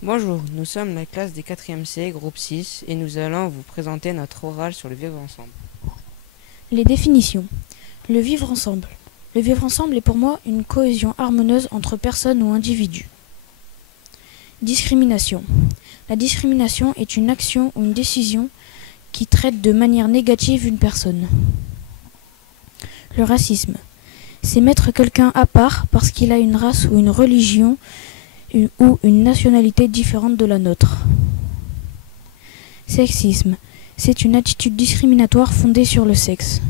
Bonjour, nous sommes la classe des 4e C, groupe 6, et nous allons vous présenter notre oral sur le vivre ensemble. Les définitions. Le vivre ensemble. Le vivre ensemble est pour moi une cohésion harmonieuse entre personnes ou individus. Discrimination. La discrimination est une action ou une décision qui traite de manière négative une personne. Le racisme. C'est mettre quelqu'un à part parce qu'il a une race ou une religion ou une nationalité différente de la nôtre. Sexisme. C'est une attitude discriminatoire fondée sur le sexe.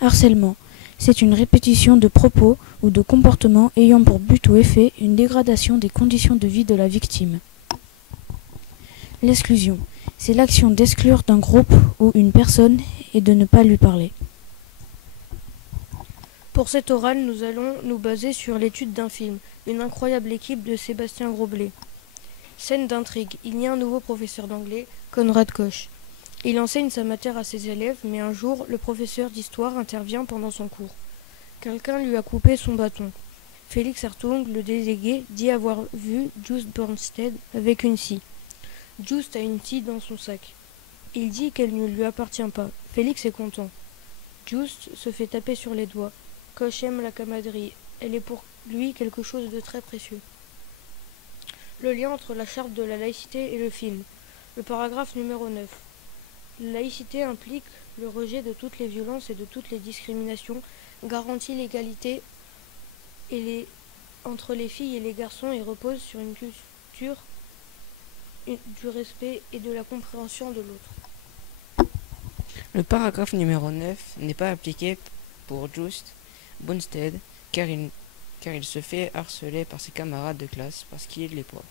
Harcèlement. C'est une répétition de propos ou de comportements ayant pour but ou effet une dégradation des conditions de vie de la victime. L'exclusion. C'est l'action d'exclure d'un groupe ou une personne et de ne pas lui parler. Pour cet oral, nous allons nous baser sur l'étude d'un film, Une incroyable équipe de Sébastien Grosblé. Scène d'intrigue. Il y a un nouveau professeur d'anglais, Conrad Koch. Il enseigne sa matière à ses élèves, mais un jour, le professeur d'histoire intervient pendant son cours. Quelqu'un lui a coupé son bâton. Félix Hartung, le délégué, dit avoir vu Just Bernstein avec une scie. Just a une scie dans son sac. Il dit qu'elle ne lui appartient pas. Félix est content. Just se fait taper sur les doigts. Koch aime la camaraderie. Elle est pour lui quelque chose de très précieux. Le lien entre la charte de la laïcité et le film. Le paragraphe numéro 9. La laïcité implique le rejet de toutes les violences et de toutes les discriminations, garantit l'égalité entre les filles et les garçons et repose sur une culture du respect et de la compréhension de l'autre. Le paragraphe numéro 9 n'est pas appliqué pour Just Bernstein car il se fait harceler par ses camarades de classe parce qu'il est pauvre.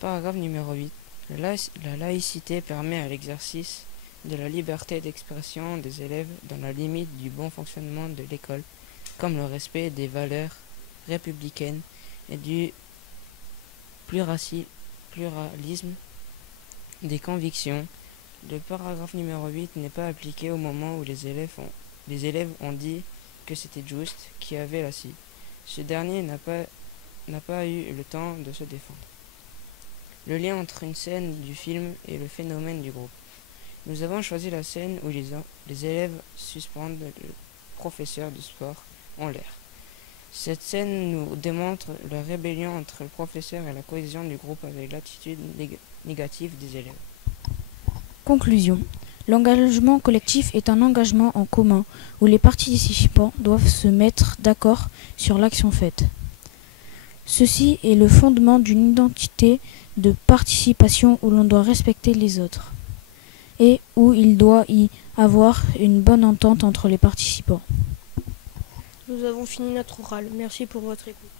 Paragraphe numéro 8. La laïcité permet à l'exercice de la liberté d'expression des élèves dans la limite du bon fonctionnement de l'école, comme le respect des valeurs républicaines et du pluralisme des convictions. Le paragraphe numéro 8 n'est pas appliqué au moment où les élèves ont dit que c'était Just qui avait la scie. Ce dernier n'a pas eu le temps de se défendre. Le lien entre une scène du film et le phénomène du groupe. Nous avons choisi la scène où les élèves suspendent le professeur de sport en l'air. Cette scène nous démontre la rébellion entre le professeur et la cohésion du groupe avec l'attitude négative des élèves. Conclusion. L'engagement collectif est un engagement en commun où les participants doivent se mettre d'accord sur l'action faite. Ceci est le fondement d'une identité de participation où l'on doit respecter les autres et où il doit y avoir une bonne entente entre les participants. Nous avons fini notre oral. Merci pour votre écoute.